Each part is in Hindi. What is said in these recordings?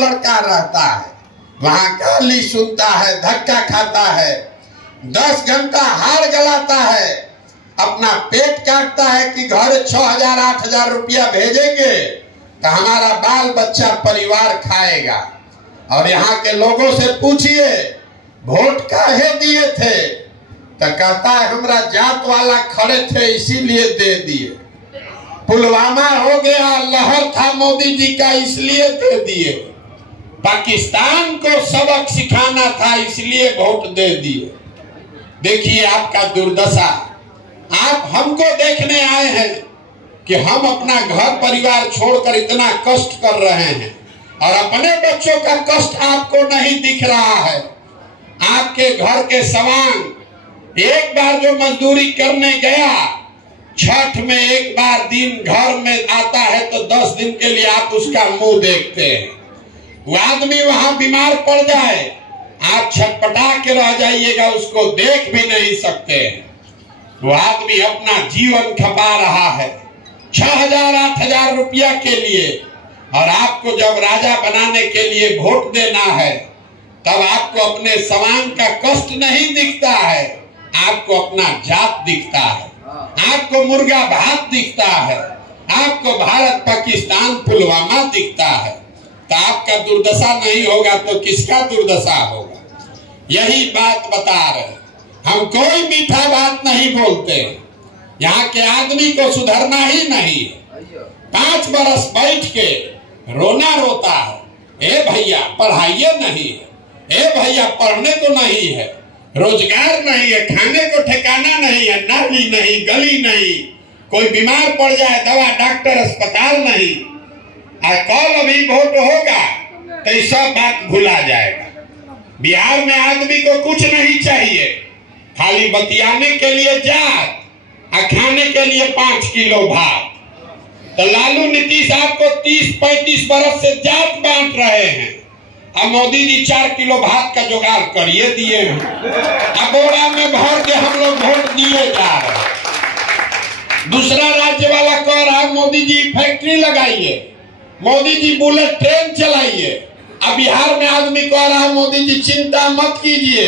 लड़का रहता है, वहां गाली सुनता है, धक्का खाता है, 10 घंटा हार गलाता है, अपना पेट काटता है कि घर 6,000 8,000 रुपया भेजेंगे तो हमारा बाल बच्चा परिवार खाएगा। और यहाँ के लोगों से पूछिए वोट काहे दिए थे, तो कहता है हमरा जात वाला खड़े थे इसीलिए दे दिए। पुलवामा हो गया, लहर था मोदी जी का इसलिए दे दिए। पाकिस्तान को सबक सिखाना था इसलिए वोट दे दिए। देखिए आपका दुर्दशा। आप हमको देखने आए हैं कि हम अपना घर परिवार छोड़कर इतना कष्ट कर रहे हैं और अपने बच्चों का कष्ट आपको नहीं दिख रहा है। आपके घर के सवांग एक बार जो मजदूरी करने गया, छठ में एक बार दिन घर में आता है तो 10 दिन के लिए आप उसका मुंह देखते हैं। वो आदमी वहां बीमार पड़ जाए, आप छटपटा के रह जाइएगा, उसको देख भी नहीं सकते। वो आदमी अपना जीवन खपा रहा है 6,000 8,000 रुपया के लिए, और आपको जब राजा बनाने के लिए वोट देना है तब आपको अपने सवांग का कष्ट नहीं दिखता है, आपको अपना जात दिखता है, आपको मुर्गा भात दिखता है, आपको भारत पाकिस्तान पुलवामा दिखता है। तो आपका दुर्दशा नहीं होगा तो किसका दुर्दशा होगा? यही बात बता रहे। हम कोई मीठा बात नहीं बोलते, यहाँ के आदमी को सुधरना ही नहीं है। 5 बरस बैठ के रोना रोता है, ए भैया पढ़ाइए नहीं है, ए भैया पढ़ने को नहीं है, रोजगार नहीं है, खाने को ठिकाना नहीं है, नाली नहीं, गली नहीं, कोई बीमार पड़ जाए दवा डॉक्टर अस्पताल नहीं। कल अभी वोट होगा तो ये सब बात भुला जाएगा। बिहार में आदमी को कुछ नहीं चाहिए, खाली बतियाने के लिए जात और खाने के लिए 5 किलो भात। तो लालू नीतीश आपको 30-35 बरस से जात बांट रहे हैं, अब मोदी जी 4 किलो भात का जुगाड़ करिए दिए हैं, अब बोरा में भर के हम लोग वोट दिए जा रहे हैं। दूसरा राज्य वाला कह रहा है मोदी जी फैक्ट्री लगाइए, मोदी जी बुलेट ट्रेन चलाइए। अब बिहार में आदमी कह रहा है मोदी जी चिंता मत कीजिए,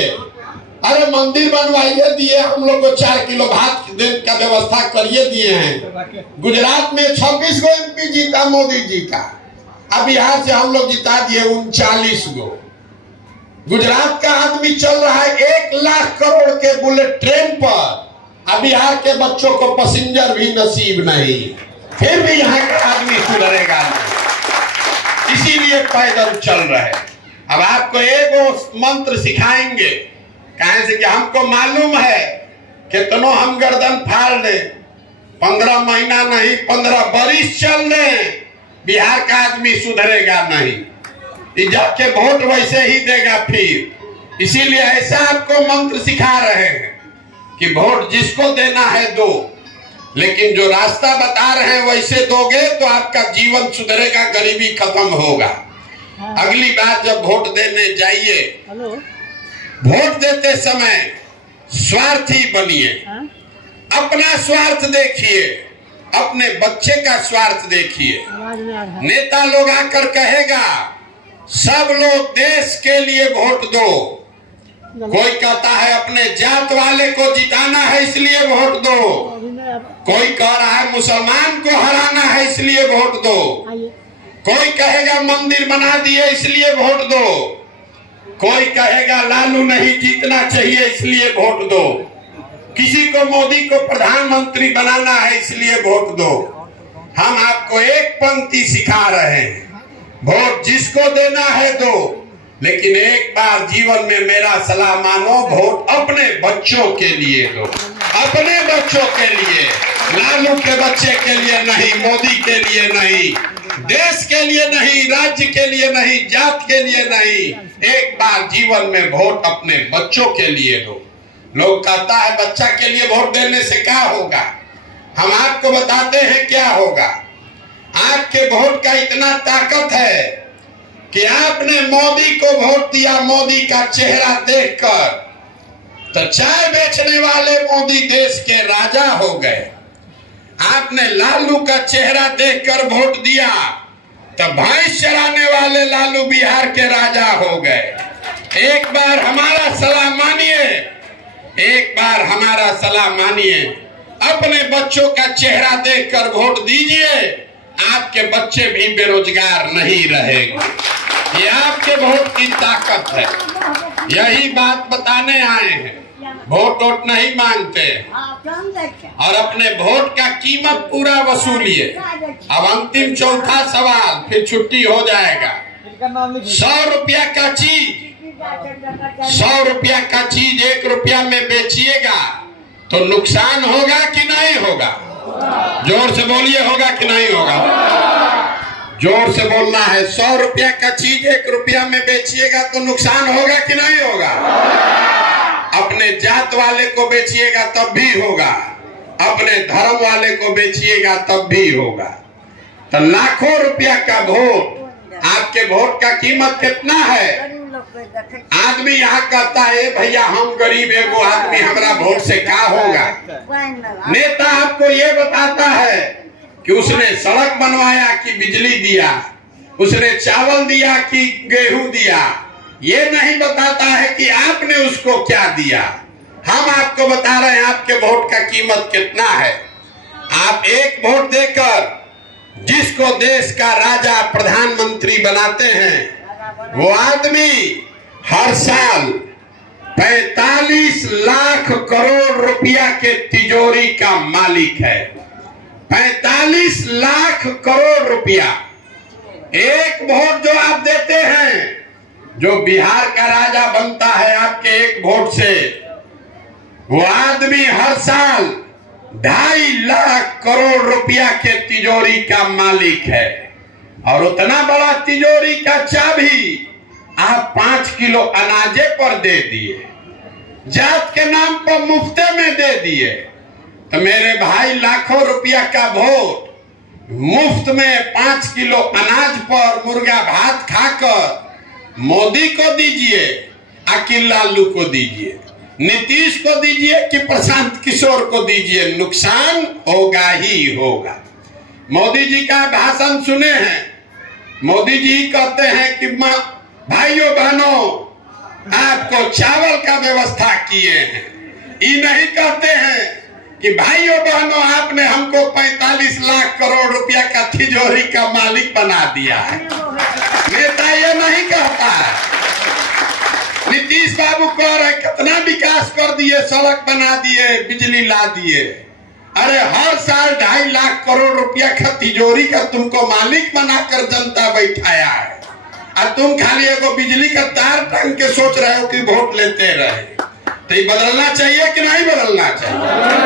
अरे मंदिर बनवाइए दिए, हम लोग को 4 किलो भात का व्यवस्था करिए दिए हैं। गुजरात में 26 गो MP जीता मोदी जी का, अब बिहार से हम लोग जिता दिए 39 गो। गुजरात का आदमी चल रहा है 1 लाख करोड़ के बुलेट ट्रेन पर, अब बिहार के बच्चों को पैसेंजर भी नसीब नहीं, फिर भी यहाँ का आदमी सुधरेगा नहीं, इसीलिए पैदल चल रहे। अब आपको एक मंत्र सिखाएंगे, कहे से कि हमको मालूम है कितनो हम गर्दन फाड़ ले, 15 महीना नहीं 15 बरिस चल रहे, बिहार का आदमी सुधरेगा नहीं, जाके वोट वैसे ही देगा फिर। इसीलिए ऐसा आपको मंत्र सिखा रहे हैं कि वोट जिसको देना है दो, लेकिन जो रास्ता बता रहे हैं वैसे दोगे तो आपका जीवन सुधरेगा, गरीबी खत्म होगा। अगली बार जब वोट देने जाइए, वोट देते समय स्वार्थी बनिए, अपना स्वार्थ देखिए, अपने बच्चे का स्वार्थ देखिए। नेता लोग आकर कहेगा सब लोग देश के लिए वोट दो, कोई कहता है अपने जात वाले को जिताना है इसलिए वोट दो, कोई कह रहा है मुसलमान को हराना है इसलिए वोट दो, कोई कहेगा मंदिर बना दिए इसलिए वोट दो, कोई कहेगा लालू नहीं जीतना चाहिए इसलिए वोट दो, किसी को मोदी को प्रधानमंत्री बनाना है इसलिए वोट दो। हम आपको एक पंक्ति सिखा रहे हैं, वोट जिसको देना है दो, लेकिन एक बार जीवन में मेरा सलाह मानो, वोट अपने बच्चों के लिए दो, अपने बच्चों के लिए, लालू के बच्चे के लिए नहीं, मोदी के लिए नहीं, देश के लिए नहीं, राज्य के लिए नहीं, जात के लिए नहीं, एक बार जीवन में वोट अपने बच्चों के लिए दो। लोग कहता है बच्चा के लिए वोट देने से क्या होगा, हम आपको बताते हैं क्या होगा। आपके वोट का इतना ताकत है कि आपने मोदी को वोट दिया, मोदी का चेहरा देखकर, तो चाय बेचने वाले मोदी देश के राजा हो गए। आपने लालू का चेहरा देखकर वोट दिया तो भैंस चराने वाले लालू बिहार के राजा हो गए। एक बार हमारा सलाह मानिए, एक बार हमारा सलाह मानिए, अपने बच्चों का चेहरा देखकर वोट दीजिए। आपके बच्चे भी बेरोजगार नहीं रहेंगे। ये आपके वोट की ताकत है। यही बात बताने आए हैं। वोट वोट नहीं मांगते और अपने वोट का कीमत पूरा वसूलिए। अब अंतिम चौथा सवाल, फिर छुट्टी हो जाएगा। 100 रुपया का चीज, 100 रुपया का चीज 1 रुपया में बेचिएगा तो नुकसान होगा कि नहीं होगा? जोर से बोलिए, होगा कि नहीं होगा? जोर से बोलना है। 100 रुपया का चीज 1 रुपया में बेचिएगा तो नुकसान होगा कि नहीं होगा? अपने जात वाले को बेचिएगा तब भी होगा, अपने धर्म वाले को बेचिएगा तब भी होगा। तो लाखों रुपया का वोट, आपके वोट का कीमत कितना है? आदमी यहाँ कहता है भैया हम गरीब है, वो आदमी हमारा वोट से क्या होगा? नेता आपको ये बताता है कि उसने सड़क बनवाया कि बिजली दिया, उसने चावल दिया कि गेहूं दिया। ये नहीं बताता है कि आपने उसको क्या दिया। हम आपको बता रहे हैं आपके वोट का कीमत कितना है। आप एक वोट देकर जिसको देश का राजा प्रधानमंत्री बनाते हैं, वो आदमी हर साल 45 लाख करोड़ रुपया के तिजोरी का मालिक है। 45 लाख करोड़ रुपया एक वोट जो आप देते हैं, जो बिहार का राजा बनता है आपके एक वोट से, वो आदमी हर साल 2.5 लाख करोड़ रुपया के तिजोरी का मालिक है। और उतना बड़ा तिजोरी का चाबी आप 5 किलो अनाजे पर दे दिए, जात के नाम पर मुफ्ते में दे दिए। तो मेरे भाई, लाखों रुपया का वोट मुफ्त में 5 किलो अनाज पर मुर्गा भात खाकर मोदी को दीजिए, अखिल लालू को दीजिए, नीतीश को दीजिए कि प्रशांत किशोर को दीजिए, नुकसान होगा ही होगा। मोदी जी का भाषण सुने हैं। मोदी जी कहते हैं कि भाइयों बहनों, आपको चावल का व्यवस्था किए हैं। ये नहीं कहते हैं कि भाइयों बहनों, आपने हमको 45 लाख करोड़ रुपया का तिजोरी का मालिक बना दिया है। नेता ये नहीं कहता है। नीतीश बाबू कह रहे कितना विकास कर दिए, सड़क बना दिए, बिजली ला दिए। अरे हर साल 2.5 लाख करोड़ रुपया का तिजोरी का तुमको मालिक बनाकर जनता बैठाया है, और तुम खाली एगो बिजली का तार टांग के सोच रहे हो कि वोट लेते रहे। तो ये बदलना चाहिए कि नहीं बदलना चाहिए?